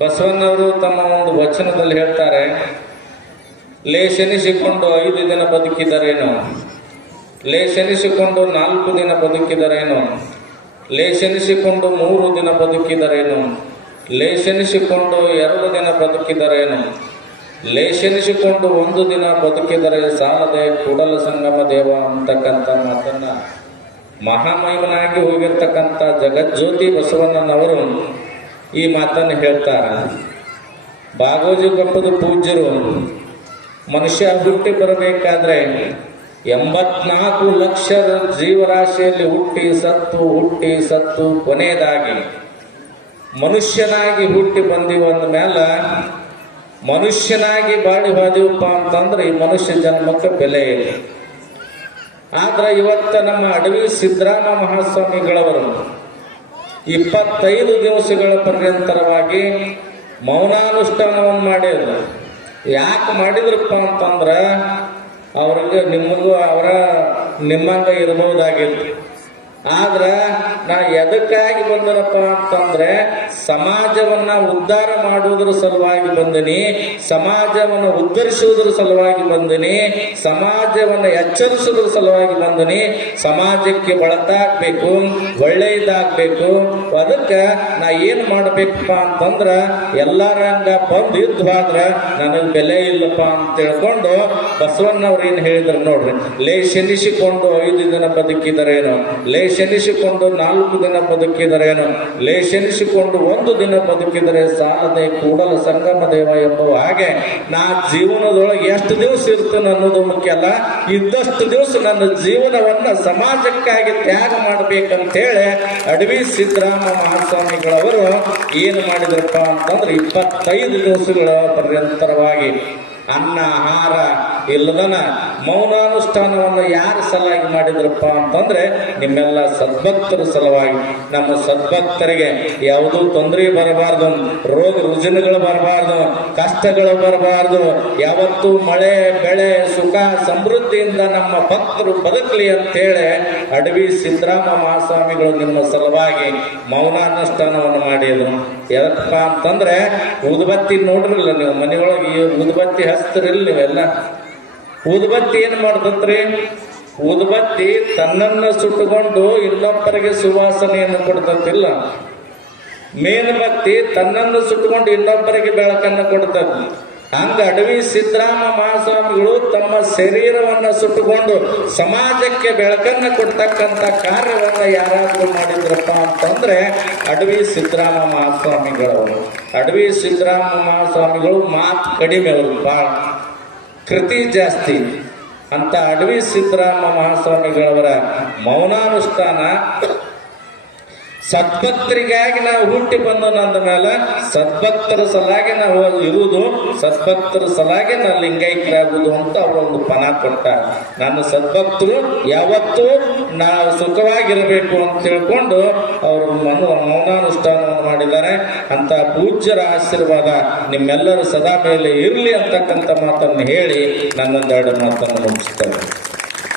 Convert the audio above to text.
ಬಸವಣ್ಣವರು ತಮ್ಮ ಒಂದು ವಚನದಲ್ಲಿ ಹೇಳ್ತಾರೆ, ಲೇಷೆನಿಸಿಕೊಂಡು 5 ದಿನ ಬದುಕಿದರೇನು, ಲೇಷೆನಿಸಿಕೊಂಡು 4 ದಿನ ಬದುಕಿದರೇನು, ಲೇಷೆನಿಸಿಕೊಂಡು 3 ದಿನ ಬದುಕಿದರೇನು, ಲೇಷೆನಿಸಿಕೊಂಡು 2 ದಿನ ಬದುಕಿದರೇನು, ಲೇಷೆನಿಸಿಕೊಂಡು 1 ದಿನ ಬದುಕಿದರೆ ಸಾಲದೆ ಕೂಡಲ ಸಂಗಮ ದೇವ ಅಂತಕ್ಕಂಥ ಮಾತನ್ನ ಮಹಾಮಹಿಮನಾಗಿ ಹೋಗಿರ್ತಕ್ಕಂಥ ಜಗಜ್ಯೋತಿ ಬಸವಣ್ಣನವರು ಈ ಮಾತನ್ನು ಹೇಳ್ತಾರೆ. ಬಾಗೋಜಿ ಗೊಪ್ಪದ ಪೂಜ್ಯರು ಮನುಷ್ಯ ಹುಟ್ಟಿ ಬರಬೇಕಾದ್ರೆ 84 ಲಕ್ಷ ಜೀವರಾಶಿಯಲ್ಲಿ ಹುಟ್ಟಿ ಸತ್ತು ಕೊನೆಯದಾಗಿ ಮನುಷ್ಯನಾಗಿ ಹುಟ್ಟಿ ಬಂದಿವ ಅಂದ ಮೇಲೆ ಮನುಷ್ಯನಾಗಿ ಬಾಳಿ ಹೋದಿವಪ್ಪ ಅಂತಂದ್ರೆ ಈ ಮನುಷ್ಯ ಜನ್ಮಕ್ಕೆ ಬೆಲೆ ಇದೆ. ಆದ್ರೆ ಇವತ್ತ ನಮ್ಮ ಅಡವಿ ಸಿದ್ದರಾಮ ಮಹಾಸ್ವಾಮಿಗಳವರು 25 ದಿವಸಗಳ ಪರ್ಯಂತರವಾಗಿ ಮೌನಾನುಷ್ಠಾನವನ್ನು ಮಾಡಿದ್ರು. ಯಾಕೆ ಮಾಡಿದ್ರಪ್ಪ ಅಂತಂದ್ರ ಅವ್ರಿಗೆ ನಿಮಗೂ ನಿಮ್ಮಂಗ ಇರಬಹುದಾಗಿತ್ತು. ಆದ್ರ ನಾ ಎದಕ್ಕಾಗಿ ಬಂದನಪ್ಪ ಅಂತಂದ್ರೆ ಸಮಾಜವನ್ನ ಉದ್ಧಾರ ಮಾಡುವುದರ ಸಲುವಾಗಿ ಬಂದಿನಿ, ಸಮಾಜವನ್ನು ಉದ್ಧರಿಸುವುದರ ಸಲುವಾಗಿ ಬಂದಿನಿ, ಸಮಾಜವನ್ನು ಎಚ್ಚರಿಸುವುದರ ಸಲುವಾಗಿ ಬಂದಿನಿ. ಸಮಾಜಕ್ಕೆ ಬಳತಾಗ್ಬೇಕು, ಒಳ್ಳೆಯದಾಗ್ಬೇಕು. ಅದಕ್ಕೆ ನಾ ಏನ್ ಮಾಡ್ಬೇಕಪ್ಪ ಅಂತಂದ್ರ ಎಲ್ಲಾರಂಗ ಬಂದು ಇದ್ವಾದ್ರ ನನಗೆ ಬೆಲೆ ಇಲ್ಲಪ್ಪ ಅಂತ ತಿಳ್ಕೊಂಡು ಬಸವಣ್ಣವ್ರು ಏನ್ ಹೇಳಿದ್ರು ನೋಡ್ರಿ, ಲೇಷೆನಿಸಿಕೊಂಡು 5 ದಿನ ಬದುಕಿದರೇನು, ಲೇಷೆನಿಸಿಕೊಂಡು 4 ದಿನ ಬದುಕಿದರೇನು, ಲೇಷೆನಿಸಿಕೊಂಡು 1 ದಿನ ಬದುಕಿದರೆ ಸಾಲದೆ ಕೂಡಲ ಸಂಗಮ ದೇವ ಎಂಬುವ ಹಾಗೆ ನಾ ಜೀವನದೊಳಗೆ ಎಷ್ಟು ದಿವಸ ಇರ್ತೇನೆ ಅನ್ನೋದು ಮುಖ್ಯ ಅಲ್ಲ, ಇದ್ದಷ್ಟು ದಿವಸ ನನ್ನ ಜೀವನವನ್ನ ಸಮಾಜಕ್ಕಾಗಿ ತ್ಯಾಗ ಮಾಡಬೇಕಂತೇಳಿ ಅಡವಿ ಸಿದ್ದರಾಮ ಮಹಾಸ್ವಾಮಿಗಳವರು ಏನು ಮಾಡಿದ್ರಪ್ಪ ಅಂತಂದ್ರೆ 25 ದಿವಸಗಳ ಪರ್ಯಂತರವಾಗಿ ಅನ್ನ ಆಹಾರ ಇಲ್ಲದನ ಮೌನಾನುಷ್ಠಾನವನ್ನು ಯಾರ ಸಲುವಾಗಿ ಮಾಡಿದ್ರಪ್ಪ ಅಂತಂದ್ರೆ ನಿಮ್ಮೆಲ್ಲ ಸದ್ಭಕ್ತರ ಸಲುವಾಗಿ. ನಮ್ಮ ಸದ್ಭಕ್ತರಿಗೆ ಯಾವುದೂ ತೊಂದರೆ ಬರಬಾರ್ದು, ರೋಗ ರುಜಿನಗಳು ಬರಬಾರ್ದು, ಕಷ್ಟಗಳು ಬರಬಾರ್ದು. ಯಾವತ್ತೂ ಮಳೆ ಬೆಳೆ ಸುಖ ಸಮೃದ್ಧಿಯಿಂದ ನಮ್ಮ ಭಕ್ತರು ಬದುಕಲಿ ಅಂತೇಳಿ ಅಡವಿ ಸಿದ್ದರಾಮ ಮಹಾಸ್ವಾಮಿಗಳು ನಿಮ್ಮ ಸಲುವಾಗಿ ಮೌನಾನುಷ್ಠಾನವನ್ನು ಮಾಡಿದ್ರು. ಯಾಕಪ್ಪ ಅಂತಂದ್ರೆ ಊದುಬತ್ತಿ ನೋಡ್ರಲ್ಲ ನೀವು ಮನೆಯೊಳಗೆ, ಊದುಬತ್ತಿ ಹಚ್ತಿರಿಲ್ಲ ನೀವೆಲ್ಲ. ಊದುಬತ್ತಿ ಏನ್ ಮಾಡ್ತತ್ರಿ? ಊದುಬತ್ತಿ ತನ್ನನ್ನ ಸುಟ್ಟುಕೊಂಡು ಇನ್ನೊಬ್ಬರಿಗೆ ಸುವಾಸನೆಯನ್ನು ಕೊಡ್ತತಿಲ್ಲ. ಮೇಣಬತ್ತಿ ತನ್ನನ್ನು ಸುಟ್ಟುಕೊಂಡು ಇನ್ನೊಬ್ಬರಿಗೆ ಬೆಳಕನ್ನು ಕೊಡ್ತದೆ. ಹಂಗ ಅಡವಿ ಸಿದ್ದರಾಮ ಮಹಾಸ್ವಾಮಿಗಳು ತಮ್ಮ ಶರೀರವನ್ನ ಸುಟ್ಟುಕೊಂಡು ಸಮಾಜಕ್ಕೆ ಬೆಳಕನ್ನು ಕೊಡ್ತಕ್ಕಂಥ ಕಾರ್ಯವನ್ನ ಯಾರಾದ್ರೂ ಮಾಡಿದ್ರಪ್ಪ ಅಂತಂದ್ರೆ ಅಡವಿ ಸಿದ್ದರಾಮ ಮಹಾಸ್ವಾಮಿಗಳವರು. ಅಡವಿ ಸಿದ್ದರಾಮ ಮಹಾಸ್ವಾಮಿಗಳು ಮಾತು ಕಡಿಮೆ, ಅವರು ಬಹಳ ಕೃತಿ ಜಾಸ್ತಿ. ಅಂತ ಅಡವಿ ಸಿದ್ದರಾಮ ಮಹಾಸ್ವಾಮಿಗಳವರ ಮೌನಾನುಷ್ಠಾನ ಸದ್ಭಕ್ತರಿಗಾಗಿ ನಾವು ಹುಟ್ಟಿ ಬಂದ ಮೇಲೆ ಸದ್ಭಕ್ತರ ಸಲಾಗಿ ನಾವು ಇರುವುದು, ಸದ್ಭಕ್ತರ ಸಲಾಗಿ ನಾವು ಲಿಂಗೈಕ್ಯರಾಗುವುದು ಅಂತ ಅವರು ಒಂದು ಪಣ ಕೊಟ್ಟ. ನನ್ನ ಸದ್ಭಕ್ತರು ಯಾವತ್ತೂ ನಾವು ಸುಖವಾಗಿರಬೇಕು ಅಂತ ತಿಳ್ಕೊಂಡು ಅವರು ಮೌನಾನುಷ್ಠಾನವನ್ನು ಮಾಡಿದ್ದಾರೆ. ಅಂತ ಪೂಜ್ಯರ ಆಶೀರ್ವಾದ ನಿಮ್ಮೆಲ್ಲರೂ ಸದಾ ಮೇಲೆ ಇರಲಿ ಅಂತಕ್ಕಂಥ ಮಾತನ್ನು ಹೇಳಿ ನನ್ನೊಂದೆರಡು ಮಾತನ್ನು ಮುಗಿಸ್ತೇನೆ.